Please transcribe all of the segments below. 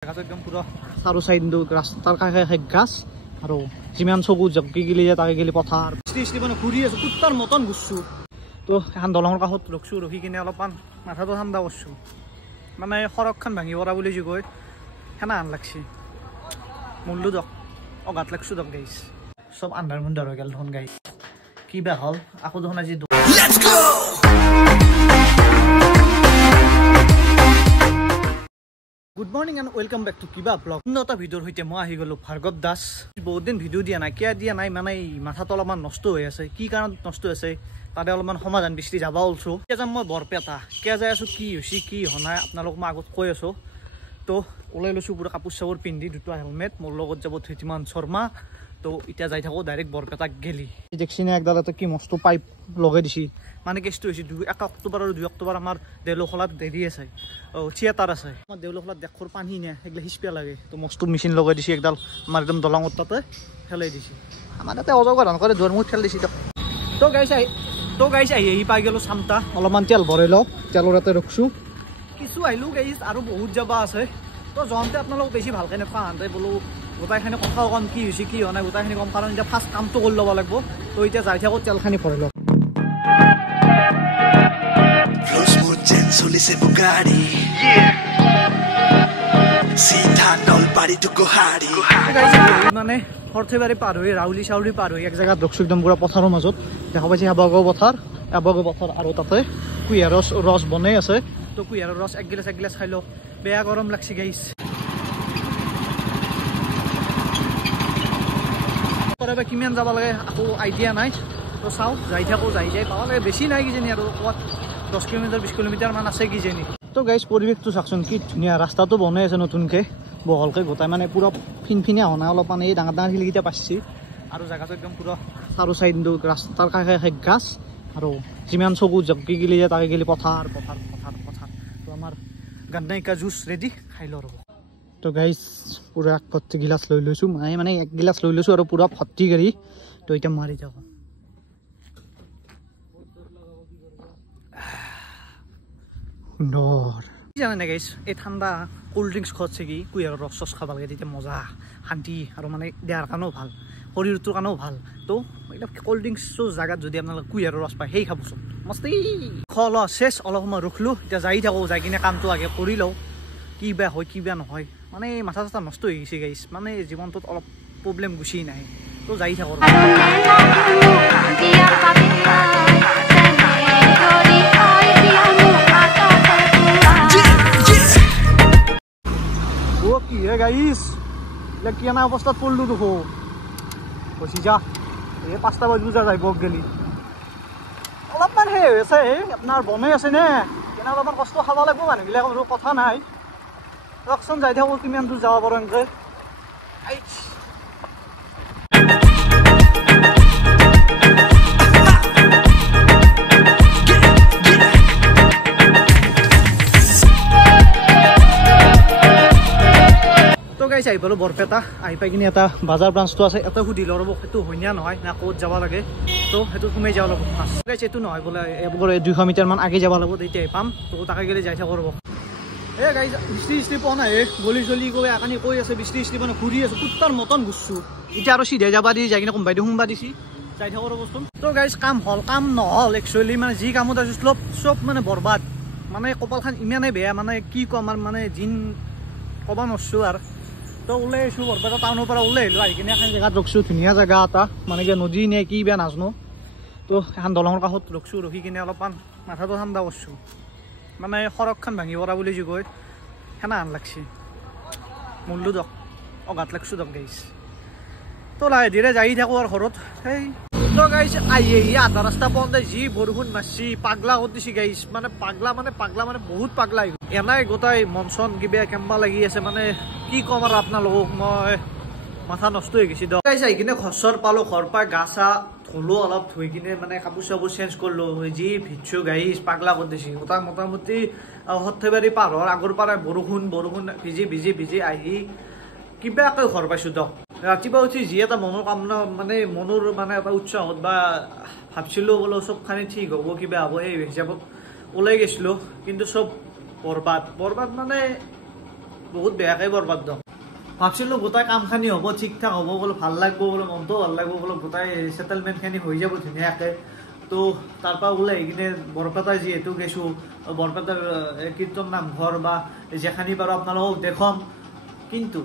একদম পুৰো চাৰো সাইড ৰাস্তাৰ কাষে গাছ আৰ যিমান চকু জগি গেলি তাকে গেলি পথাৰ মানে ঘূৰি আছো কুত্তাৰ মতন ঘুৰছো। তো এখন দলঙৰ কাষত ৰখছো, ৰখি কিনে অলপমান মাথাটো ঠাণ্ডা কৰছো। মানে সৰকখন ভাঙি পৰা বুলি যে কয় সেনা আন লাগছে। মূল্য দক অগাত লাগছো দক গাইছ, সব আন্ধাৰ মুন্ধাৰ হৈ গেল দেখোন গাইছ। কি বা হল আকৌ দেখোন আজি good morning and welcome back to কিবা ব্লগ। এটা ভিডিওর হইতে মই আহি গলো ভার্গব দাস। বহুত দিন ভিডিও দিয়া নাই, কিয়া দিয়া নাই মানে মাথাটো অলপমান নষ্ট হৈ আছে। কি কাৰণত নষ্ট হৈছে তাতে অলপমান সমাধান বিচাৰি যাব ওলছো। এতিয়া যাম মই বৰপেটা, কিয়া যাই আছো, কি হৈছে কি হোৱা নাই আপোনালোক মই আগত কৈ আছো। তো ওলাই লৈছো পুৰা কাপোৰ চাপোৰ পিন্ধি, দুটা হেলমেট, মোৰ লগত যাব ধৃতিমান শৰ্মা। তো এতিয়া যাই থাকো ডাইৰেক্ট বৰপেটা গেলি। দেখছি না একডাল কি মস্ত পাইপ লগাই দিছি। মানে কেছটো হৈছে 1 অক্টোবৰ আৰু 2 অক্টোবৰ আমাৰ দেউলখোলাত দেৰি আছে, থিয়েটাৰ আছে। আমাৰ দেউলখোলাত দেখৰ পানী নে সেইগিলা হিচপিয়া লাগে। তো মস্ত মেচিন লগাই দিছি একডাল আমাৰ একদম দলঙৰ তাতে ফেলাই দিছি। আমাৰ তাতে অজগৰ ধান কৰে দুৱাৰ মুখ ফেল দিছি। তো গাইছ আহি পাই গেলো চামটা, অলপমান তেল ভৰাই লওঁ। তেলৰ তাতে ৰখছো, কিছু আহিলো গাইছ আৰু বহুত যাবা আছে। তো যাওঁতে আপোনালোক বেছি ভালকৈ নেপা হানতে বোলো গোটাইখিনি কথাও কম, কি হৈছে কি হোৱা নাই গোটাইখিনি কম। কাৰণ এতিয়া ফাৰ্ষ্ট কামটো কৰি ল'ব লাগিব। তো এতিয়া যাই থাকোঁ তেলখিনি ভৰাই লওঁ। মানে সৰ্থেবাৰী পাৰ হৈ ৰাউলি চাউলি পাৰ হৈ এক জেগাত ৰখছো একদম পুৰা পথাৰৰ মাজত। দেখা পাইছে আবাগৰ পথাৰ আৰু তাতে কুঁহিয়াৰৰ ৰস বনাই আছে। তো কুঁহিয়াৰৰ ৰস এক গিলাচ খাই লওঁ। বেয়া গৰম লাগছে গাইছ। কিমান যাব লাগে আকৌ আইডিয়া নাই। তো চাওঁ, যাই থাকোঁ, যাই পাব লাগে। বেছি নাই কিজানি আৰু ক'ৰবাত 10 কিলোমিটাৰ 20 কিলোমিটাৰ মান আছে কিজানি। তো গাইছ পৰিৱেশটো চাওকচোন কি ধুনীয়া। ৰাস্তাটো বনাই আছে নতুনকৈ বহলকৈ গোটাই, মানে পুৰা ফিনফিনীয়া হোৱা নাই অলপমান। এই ডাঙৰ ডাঙৰ শিলকেইটা পাইছি আৰু জেগাটো একদম পুৰা চাৰো চাইড ৰাস্তাৰ কাষে গাছ আৰু যিমান চকু জগি গেলি তাকে গেলি পথাৰ। তো আমাৰ গান্নাইকা জুচ ৰেডি, খাই লওঁ ৰ'ব। তো গাইছ পুৰা ভৰ্তি গিলাচ লৈ লৈছোঁ, মানে 1 গিলাচ লৈ লৈছোঁ আৰু পুৰা ভৰ্তি গাড়ী। তো এতিয়া মাৰি যাব সুন্দৰ। জানে গাইছ এই ঠাণ্ডা কোল্ড ড্ৰিংকছ খোৱাতছে কি কুঁহিয়াৰৰ ৰস চস খাব লাগে, তেতিয়া মজা শান্তি আৰু মানে দেহাৰ কাৰণেও ভাল, শৰীৰটোৰ কাৰণেও ভাল। তো এইবিলাক কোল্ড ড্ৰিংকছৰ জেগাত যদি আপোনালোকে কুঁহিয়াৰৰ ৰস পায় সেই খাবচোন, মস্তি। খোৱা চেচ অলপ সময় ৰখলোঁ, এতিয়া যাই থাকোঁ। যাই কিনে কামটো আগে কৰি লওঁ, কি বেয়া হয় কি বেয়া নহয়। মানে মাথা চাথা নষ্ট হৈ গৈছে গাইছ, মানে জীৱনটোত অলপ প্ৰব্লেম গুচি নাহে। তো যাই থাকোঁ। কি হে গাইছ কি এনে অৱস্থাত পড়লো দেখো। কৈছি যা এই 5টা বাজি যা যাই বক গেলি অলপমান সেই হৈ আছে। আপোনাৰ বনাই আছে নে কেনে অলপমান কষ্ট খাব লাগিব মানুহবিলাক, আৰু কথা নাই। ৰকচোন যাই থাকোঁ, কিমান দূৰ যাব পাৰোঁ এনেকৈ। আহি পালোঁ বৰপেটা। আহি পাই কিনে এটা বাজাৰ ব্ৰাঞ্চটো আছে, এটা সুধি লওঁ ৰ'ব সেইটো হয় নহয় না ক'ত যাব লাগে। তো সেইটো সোমাই যাব লাগিব ফাৰ্ষ্ট। গাইছ এইটো নহয় বোলে, 200 মিটাৰমান আগে যাব লাগিব, তেতিয়াই পাম। তো তাকে গেলি যাই থাকোঁ ৰ'ব। এই গাইছ বৃষ্টি পোৱা নাই, গলি চলি গৈ একানি কৈ আছে বৃষ্টি মানে ঘূৰি আছোঁ কুত্তাৰ মতন ঘুৰছোঁ। এতিয়া আৰু চিধাই যাবা দি যাই কিনে কোনোবাই সোমবা দিছি, যাই থাকোঁ ৰ'বচোন। তো গাইছ কাম হ'ল কাম নহ'ল একচুৱেলি, মানে যি কামত আছোঁ চব মানে বৰবাদ। মানে কপালখন ইমানেই বেয়া, মানে কি ক'ম আৰু, মানে জিন ক'ব নোৱাৰছোঁ আৰু। তো ওলাই আহিছোঁ বৰপেটা টাউনৰ পৰা ওলাই আহিলোঁ। আহি কিনে এখন জেগাত ৰখছোঁ, ধুনীয়া জেগা এটা, মানে কি নদী নে কি বেয়া নাজানো। তো এখন দলঙৰ কাষত ৰখছোঁ, ৰখি কিনে অলপমান মাথাটো ঠাণ্ডা কৰিছোঁ। মানে সৰকখন ভাঙি পৰা বুলি যে কয় সেনা আন লাগছে। মূল্য দক অগাত লাগছোঁ দক গাইছ। তো লাহে ধীৰে যাই থাকোঁ আৰু ঘৰত। সেই তো গাইছ আহি আধা ৰাস্তা পৰ্যন্ত যি বৰষুণ মাৰছি, পাগলা কৰি দিছি গাইছ। মানে পাগলা মানে বহুত পাগলা এনাই গোটাই মন চন কিবা কেম্বা লাগি আছে। মানে কি ক'ম আৰু আপোনালোকক, মই মাথা নষ্ট হৈ গৈছে দিয়ক। গাইছ আহি কিনে ঘৰ চৰ পালোঁ, ঘৰ পাই গা চা ধুলোঁ, অলপ ধুই কিনে মানে কাপোৰ চাপোৰ চেঞ্জ কৰিলোঁ। যি ভিজছো গাইছ, পাগলা কৰি দিছি। মোটামুটি সৰ্থেবাৰী পাৰ হোৱাৰ আগৰ পৰাই বৰষুণ ভিজি আহি কিবাকৈ ঘৰ পাইছোঁ দিয়ক। ৰাতিপুৱা উঠি যি এটা মনৰ কামনা, মানে মনৰ মানে এটা উৎসাহত বা ভাবছিলোঁ বোলো চবখানি ঠিক হ'ব কিবা হ'ব, সেই হিচাপত ওলাই গৈছিলোঁ। কিন্তু চব বৰবাদ মানে বহুত বেয়াকৈ বৰবাদ দিওঁ ভাবছিলো গোটাই কামখানি হ'ব ঠিক ঠাক হ'ব বোলো ভাল লাগিব বোলো মনটো ভাল লাগিব বোলো গোটাই সেটেলমেণ্টখিনি হৈ যাব ধুনীয়াকৈ তো তাৰ পৰা ওলাই কিনে বৰপেটা যিহেতু গৈছোঁ বৰপেটাৰ কীৰ্তন নামঘৰ বা যেখানি পাৰোঁ আপোনালোকক দেখুৱাম কিন্তু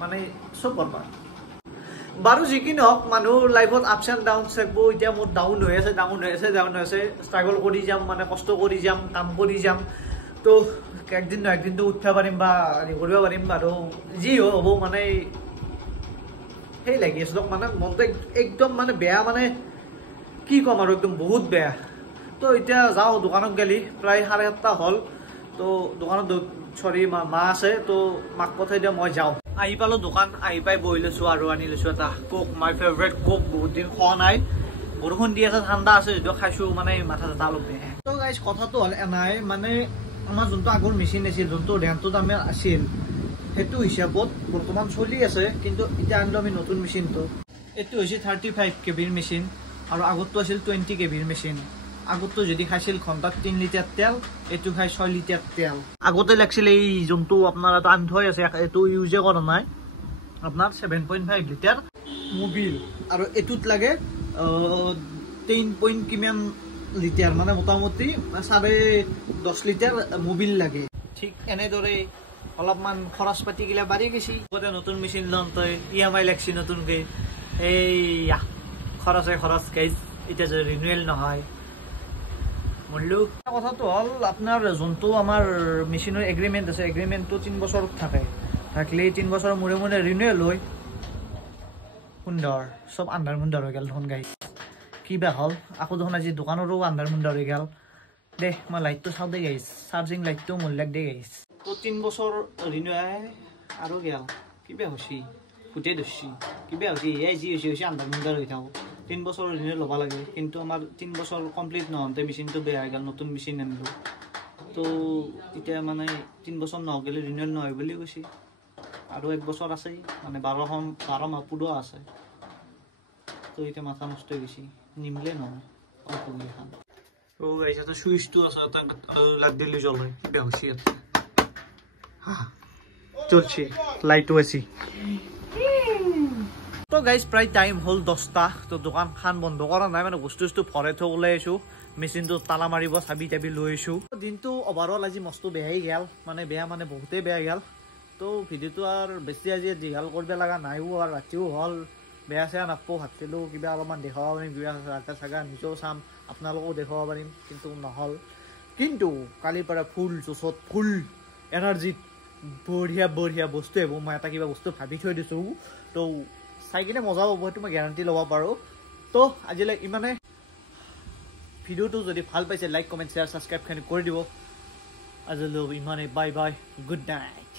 মানে চব বৰবাদ বাৰু যি কি নহওক মানুহৰ লাইফত আপছ এণ্ড ডাউনছ থাকিব এতিয়া মোৰ ডাউন হৈ আছে ষ্ট্ৰাগল কৰি যাম মানে কষ্ট কৰি যাম কাম কৰি যাম তো একদিন নহয় একদিনটো উঠিব পাৰিম বা হেৰি কৰিব পাৰিম আৰু যি হ'ব মানে সেই লাগি আছিলোঁ মানে মনটো একদম মানে বেয়া মানে কি ক'ম আৰু একদম বহুত বেয়া তো এতিয়া যাওঁ দোকানত গেলি প্ৰায় 7:30 হ'ল তো দোকানত মা আছে তো মাক পঠাই দিয়া মই যাওঁ আহি পালোঁ দোকান আহি পাই বহি লৈছোঁ আৰু আনি লৈছোঁ এটা কোক মাই ফেভৰেট কোক বহুত দিন খোৱা নাই বৰষুণ দি আছে ঠাণ্ডা আছে যদিও খাইছোঁ মানে মাথা চাথা অলপ বেয়া তো গাইজ কথাটো হ'ল এনাই মানে আমাৰ যোনটো আগৰ মেচিন আছিল যোনটো ৰেণ্টত আমাৰ আছিল সেইটো হিচাপত বৰ্তমান চলি আছে কিন্তু এতিয়া আনিলোঁ আমি নতুন মেচিনটো এইটো হৈছে 35 kb'ৰ মেচিন আৰু আগতটো আছিল 20 kb'ৰ মেচিন আগতটো যদি খাইছিল ঘণ্টাত 3 লিটাৰ তেল এইটো খাই 6 লিটাৰ তেল আগতে লাগিছিল এই যোনটো আপোনাৰ এটা আনি থৈ আছে এইটো ইউজে কৰা নাই আপোনাৰ 7.5 লিটাৰ মোবিল আৰু এইটোত লাগে 10 কিমান লিটাৰ মানে মোটামুটি 10.5 লিটাৰ মোবিল লাগে ঠিক এনেদৰে অলপমান খৰচ পাতিগিলা বাঢ়ি গৈছে আগতে নতুন মেচিন লওঁ তই EMI লাগছি নতুনকৈ এইয়া খৰচ গাইজ এতিয়া যদি ৰিনিউৱেল নহয় মূল্য কথাটো হ'ল আপোনাৰ যোনটো আমাৰ মেচিনৰ এগ্ৰিমেণ্ট আছে এগ্ৰিমেণ্টটো 3 বছৰত থাকিলে 3 বছৰৰ মূৰে মূৰে ৰিনিউৱেল হয় সুন্দৰ চব আন্ধাৰ মুন্ধাৰ হৈ গ'ল দেখোন গাইজ কিবা হ'ল আকৌ দেখোন আজি দোকানৰো আন্ধাৰ মুন্ধাৰ হৈ গ'ল দে মই লাইটটো চাওঁ দে গাইজ চাৰ্জিং লাইটটো মোৰ লাগ দে গাইজ তো 3 বছৰ ৰিনিউৱেল আৰু গেল কিবা হৈছে ফুটে ধৰছি কিবা হৈছে এই যি হৈছে আন্ধাৰ মুন্ধাৰ হৈ থাকোঁ 3 বছৰ ৰিনিউৱেল ল'ব লাগে কিন্তু আমাৰ 3 বছৰ কমপ্লিট নহওঁতে মেচিনটো বেয়া হৈ গ'ল নতুন মেচিন আনিলোঁ তো এতিয়া মানে 3 বছৰ নহ'লে ৰিনিউৱেল নহয় বুলি কৈছে আৰু 1 বছৰ আছে মানে 12 মাহ পুৰা আছে তো এতিয়া মাথা নষ্ট হৈ গৈছে নিমিলে নহয় অসুবিধা খান তো গাইছে এটা চুইচটো আছে এটা লাগ দিলে জ্বলে কিবা হৈছে ইয়াতে চলছে লাইটও আছে তো গাইজ প্ৰায় টাইম হ'ল 10টা তো দোকান খান বন্ধ কৰা নাই মানে বস্তু ভৰাই থৈ ওলাই আছোঁ মেচিনটো তালা মাৰিব চাবি তাবি লৈ আছোঁ দিনটো অভাৰঅল আজি মস্ত বেয়াই গ'ল মানে বেয়া মানে বহুতেই বেয়া গ'ল তো ভিডিঅ'টো আৰু বেছি আজি দীঘল কৰিব লগা নাইও আৰু ৰাতিও হ'ল বেয়া চেয়া নাপাওঁ ভাবিছিলোঁ কিবা অলপমান দেখুৱাব পাৰিম কিবা ৰাগা চাগা নিজেও চাম আপোনালোকেও দেখুৱাব পাৰিম কিন্তু নহ'ল কিন্তু কালিৰ পৰা ফুল জোচত ফুল এনাৰ্জিত বঢ়িয়া বস্তু আহিব মই এটা কিবা বস্তু ভাবি থৈ দিছোঁ তো চাই কিনে মজা পাব সেইটো মই গেৰাণ্টি ল'ব পাৰোঁ তো আজিলৈ ইমানে ভিডিঅ'টো যদি ভাল পাইছে লাইক কমেণ্ট শ্বেয়াৰ ছাবস্ক্ৰাইবখিনি কৰি দিব আজিলৈ ইমানে বাই গুড নাইট